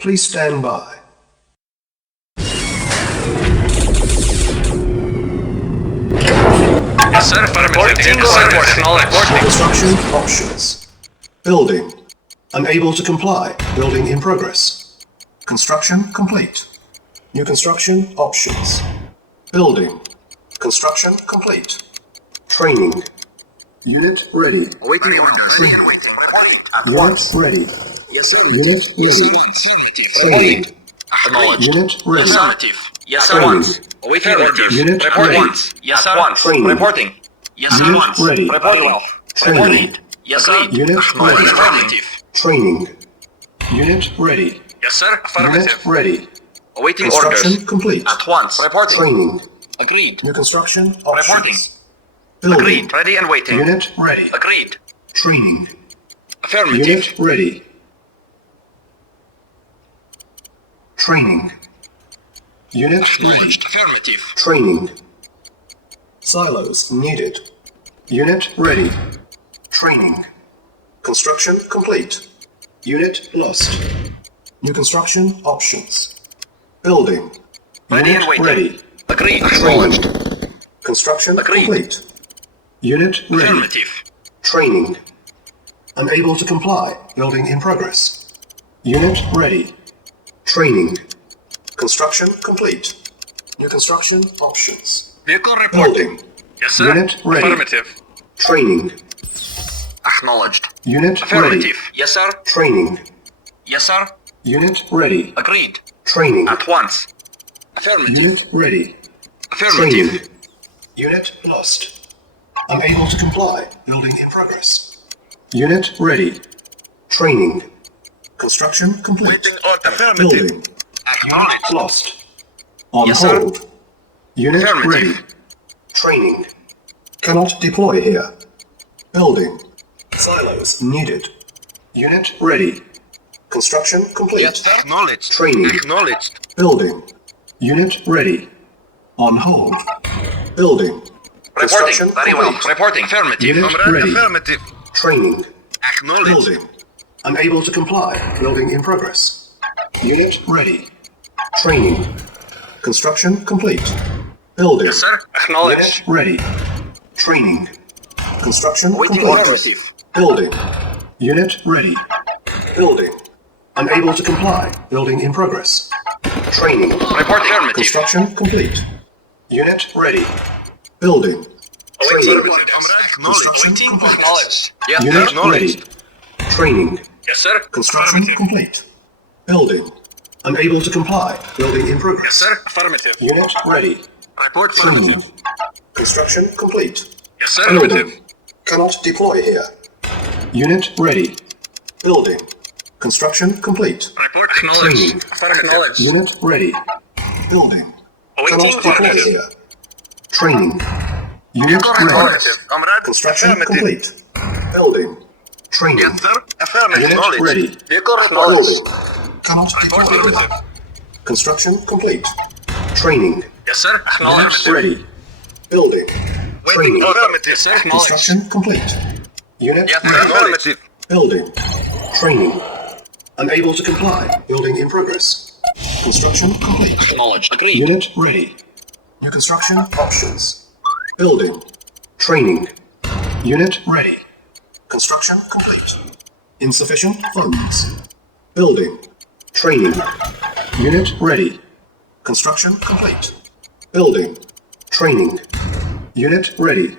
Please stand by. Yes, sir. Construction options. Building. Unable to comply. Building in progress. Construction complete. New construction options. Building. Construction complete. Training. Unit ready. Waiting orders. Unit ready. Yes, sir. Unit ready. Training. Acknowledged. Unit ready. Affirmative. Yes, sir. Training. Once. Awaiting orders. Unit Reporting. ready. Once. Yes, sir. Once. Training. Reporting. Yes, sir. Unit Once. ready. Reporting. Well. Training. Reporting. Yes, sir. Unit ready. Affirmative. Training. Unit ready. Yes, sir. Unit Affirmative. ready. Awaiting Construction orders. complete. At once. Reporting. Training. Agreed. New construction Reporting. options. Building. Agreed. Ready and waiting. Unit ready. Agreed. Training. Affirmative. Unit ready. Training. Unit ready. Acknowledged. Affirmative. Training. Silos needed. Unit ready. Training. Construction complete. Unit lost. New construction options. Building. Ready Unit and waiting. ready. Agreed. Training. Construction Agreed. complete. Unit ready. Affirmative. Training. Unable to comply. Building in progress. Unit ready. Training. Construction complete. New construction options. Vehicle report. Building. Yes, sir. Unit ready. Affirmative. Training. Acknowledged. Unit ready. Affirmative. Yes, sir. Training. Yes, sir. Unit ready. Agreed. Training. At once. Affirmative. Unit ready. Affirmative. Training. Unit lost. Unable to comply. Building in progress. Unit ready. Training. Construction complete. Waiting order. Affirmative. Building. Acknowledged. Lost. On Yes, sir. hold. Unit Affirmative. ready. Training. Cannot deploy here. Building. Silos needed. Unit ready. Construction complete. Yes, sir. Acknowledged. Training. Acknowledged. Building. Unit ready. On hold. Building. Construction Reporting. Very well. complete. Reporting. Affirmative. Unit Comrade. ready. Affirmative. Training. Acknowledged. Building. Unable to comply. Building in progress. Unit ready. Training. Construction complete. Building. Yes, sir. Acknowledged. Unit ready. Training. Construction Waiting complete. affirmative. Building. Unit ready. Building. Unable to comply. Building in progress. Training. Report affirmative. Construction complete. Unit ready. Building. Training. Construction Waiting. complete. Acknowledged. Yes, Unit ready. acknowledged. Training. Yes, sir. Construction complete. Building. Unable to comply. Building in Yes, progress. sir. Affirmative. Unit ready. Report Training. affirmative. Construction complete. Yes, sir. Affirmative. Building. Cannot deploy here. Unit ready. Building. Construction complete. Report Training. acknowledged. Acknowledged. Unit ready. Building. Awaiting Cannot deploy orders. here. Training. Unit Vehicle ready. report. Comrade. Construction Affirmative. complete. Building. Training. Yes, sir. Affirmative. Unit ready. Vehicle Building. report. Cannot deploy here. Affirmative. Construction complete. Training. Yes, sir. Unit Acknowledged. ready. Building. Waiting Training. affirmative. Yes, sir. Acknowledged. Construction complete. Unit Yes, sir. ready. Affirmative. Building. Training. Unable to comply. Building in progress. Construction complete. Acknowledged. Agreed. Unit ready. New construction options. Building. Training. Unit ready. Construction complete. Insufficient funds. Building. Training. Unit ready. Construction complete. Building. Training. Unit ready.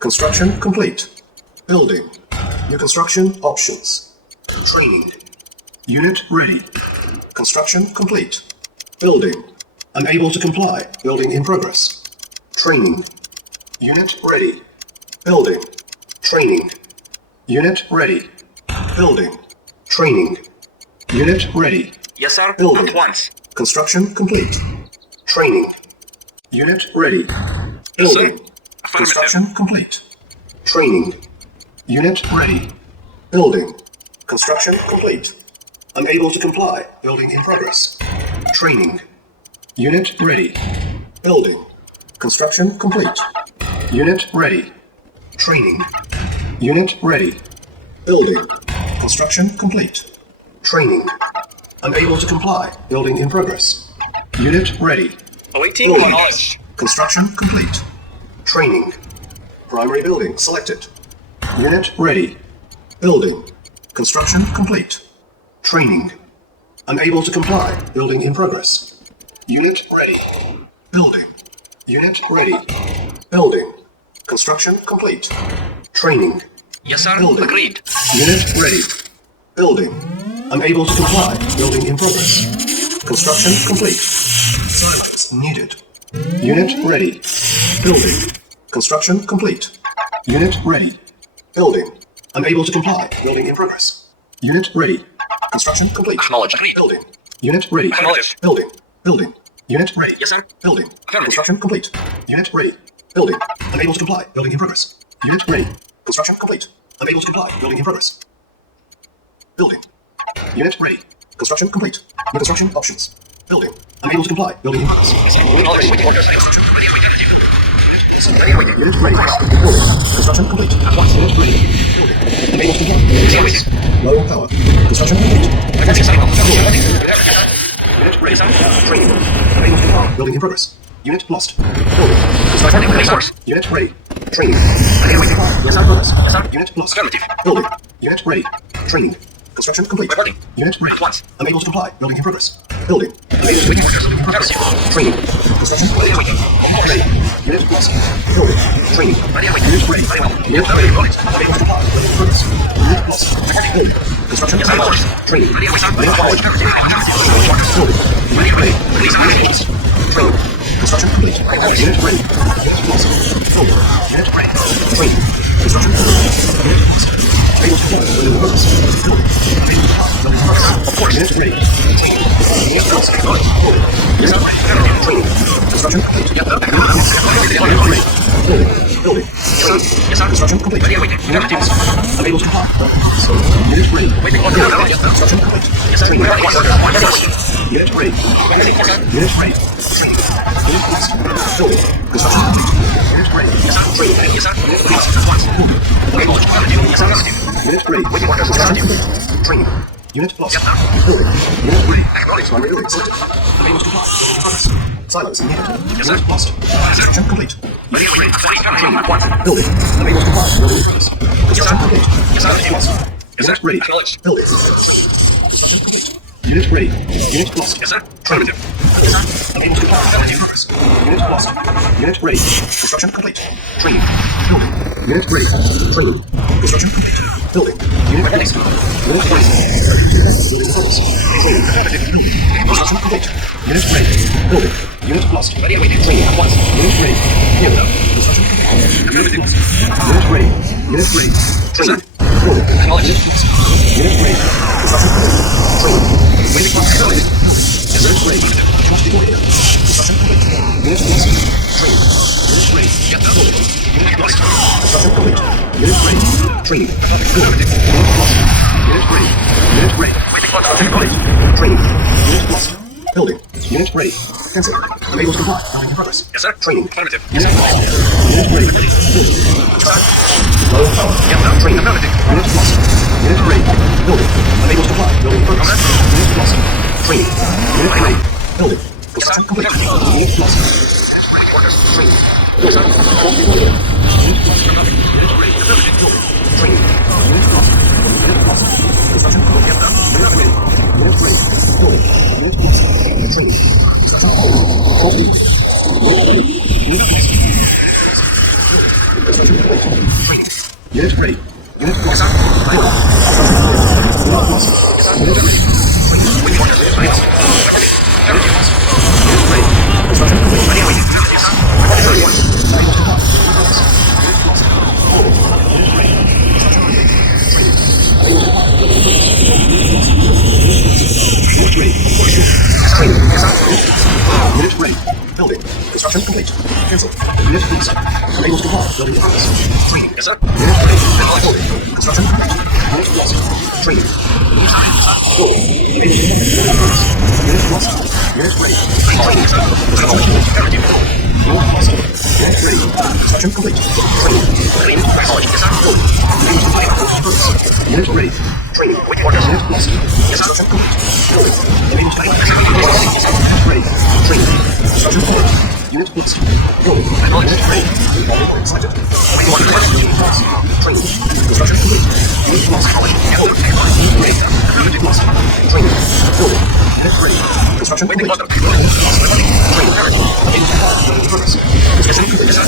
Construction complete. Building. New construction options. Training. Unit ready. Construction complete. Building. Unable to comply. Building in progress. Training. Unit ready. Building. Training. Unit ready. Building. Training. Unit ready. Yes, sir. Building. At once. Construction complete. Training. Unit ready. Yes, sir. Building. Affirmative. Construction complete. Training. Unit ready. Building. Construction complete. Unable to comply. Building in progress. Training. Unit ready. Building. Construction complete. Unit ready. Training. Unit ready. Building. Construction complete. Training. Unable to comply. Building in progress. Unit ready. Awaiting Building. acknowledged. Construction complete. Training. Primary building selected. Unit ready. Building. Construction complete. Training. Unable to comply. Building in progress. Unit ready. Building. Unit ready. Building. Construction complete. Training. Yes, sir. Building. Agreed. Unit ready. Building. Unable to comply. Building in progress. Construction complete. Silence needed. Unit ready. Building. Construction complete. Unit ready. Building. Unable to comply. Building in progress. Unit ready. Construction complete. Acknowledged. Agreed. Building. Unit ready. Acknowledged. Building. Building. Unit ready. Yes, sir. Building. Affirmative. Construction complete. Unit ready. Building. Unable to comply. Building in progress. Unit ready. Construction complete. Unable to comply. Building in progress. Building. Unit ready. Construction complete. New construction options. Building. Unable to comply. Building in progress. Unit ready. Construction complete. Unit ready. Building. Construction complete. At once. Unit ready. Building. Unable to comply. Low power. Construction complete. Unit ready. Training. Unable to comply. Building in progress. Unit lost. Building. Construction complete. Unit ready. Training. Unable to comply. Yes, progress. Yes, sir. Unit lost. Affirmative. Building. Unit ready. Training. Construction complete. Reporting. Unit ready. At once. Unable to comply. Building in progress. Building. Unable to Waiting comply. orders. Building in progress. Training. Construction complete. Ready. Unit lost. Building. Training. Unit ready. Unit ready. Unable to comply. Building in progress. Unit lost. Building. Construction Yes, sir. complete. Training. Ready, wait, sir. Unit ready. Building. Unit ready. Unit lost. Training. Construction complete. Unit ready. Lost. Building. Unit ready. Training. Construction complete. Unit lost. Unable to comply. Building in progress. Building. Unable to comply. Building in progress. Of course. Unit ready. Training. Unit lost. Building. Yes, sir. Training. Construction complete. Unit ready. Building. Building. Training. Yes, sir. Construction complete. Ready, waiting. Unit lost. Unable to comply. Unit ready. Waiting order. Construction complete. Yes, sir. Training. Unit lost. Unit ready. Yes, sir. Unit ready. Training. Unit lost. Building. Construction complete. Unit ready. Yes, sir. Training. Yes, sir. Unit lost. At once. Acknowledged. Yes, sir. Unit ready. Waiting orders. Construction complete. Training. Unit lost. Yes, sir. Building. Unit ready. Acknowledged. Primary building selected. Unable to comply. Building in progress. Silence needed. Yes, sir. Unit lost. Construction complete. Ready, waiting. At once. Building. Unable to comply. Building in progress. Construction complete. Yes, sir. Unit lost. Yes, sir. Unit ready. Acknowledged. Building. Construction complete. Unit ready. Unit lost. Yes, sir. Training. Affirmative. Yes, sir. Unable to comply. Building in progress. Unit lost. Unit ready. Construction complete. Training. Building. Unit ready. Training. Construction complete. Building. Unit ready. Unit ready. Building in progress. Training. Building. Construction complete. Unit ready. Building. Unit lost. Ready, waiting. Training. At once. Unit ready. Here. Construction complete. Unit lost. Unit ready. Unit ready. Training. Building. Acknowledged. Unit lost. Unit ready. Construction complete. Training. Waiting for building. Unit ready. Trust deployed. Construction complete. Unit lost. Training. Unit ready. Yes, sir. Building. Unit lost. Construction complete. Unit ready. Training. Building. Unit lost. Unit ready. Unit ready. Waiting for Construction complete. Training. Unit lost. Building. Unit ready. Cancel. Unable to comply. Building in progress. Yes, sir. Training. Affirmative. Yes, Unit sir. lost. Unit ready. Building. Low power. Yes, sir. Training. Affirmative. Unit lost. Unit ready. Building. Unable to comply. Building in progress. Unit lost. Training. Unit ready. Building. Construction complete. Unit lost. Waiting orders. Training. Yes, sir. Unit lost. Unit ready. Building. Training. Unit lost. Unit lost. Construction complete. Unit ready. Unit ready. Building. Unit lost. Training. Construction complete. Unit ready. Unit ready. Unit lost. Building. Unit lost. Unit ready. Waiting orders. Unit lost. Unit ready. Construction complete. Ready, waiting. Yes, sir. Unable to comply. Unit lost. Building. Unit ready. Construction complete. Training. Unable to comply. Unit ready. Training. Unit ready. Building. Construction complete. Cancel. Unit lost. Unable to comply. Building in progress. Training. Yes, sir. Unit ready. Building. Construction complete. Unit lost. Training. Building. Unit lost. Unit ready. Training. Affirmative. Unit lost. Unit ready. Construction complete. Training. Yes, sir. Building. Unit ready. Training. orders. Unit lost. Construction complete. Building. Unit ready. Ready. Training. Construction complete. Unit lost. Building. Unit ready. All reports selected. Unit lost. Training. Construction complete. Unit lost. Unit ready. Unit lost. Training. Building. Unit ready. Construction complete. Training. Purpose. Construction complete.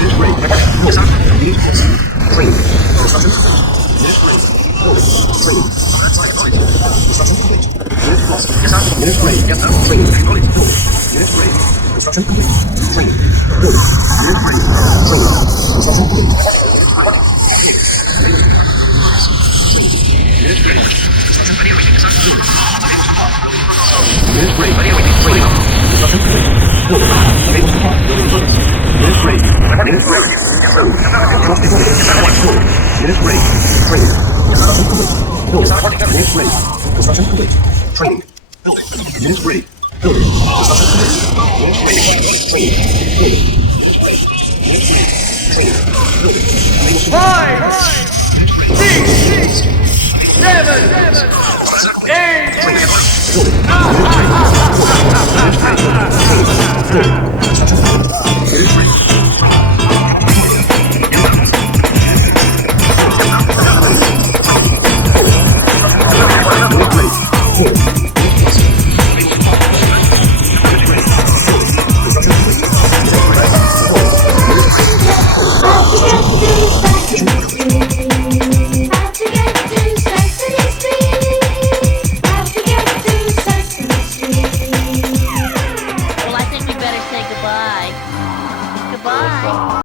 Unit ready. Unit lost. Training. Construction complete. Unit ready. Building. Training. Construction complete. Unit lost. Unit ready. Training. Building. Unit ready. Construction complete. Training. Building. Unit ready. Training. Construction complete. Unit ready. Construction complete. Unit ready. Training. Construction complete. Building. Unable to comply. Building purpose. Unit ready. Unit ready. Unit ready. Training. Construction complete. Building. Unit ready. Construction complete. Training. Building. Unit ready. Building. Construction complete. Unit ready. Training. Building. Unit ready. Unit ready. Training. Building. Unable to comply. 5, 6, 7,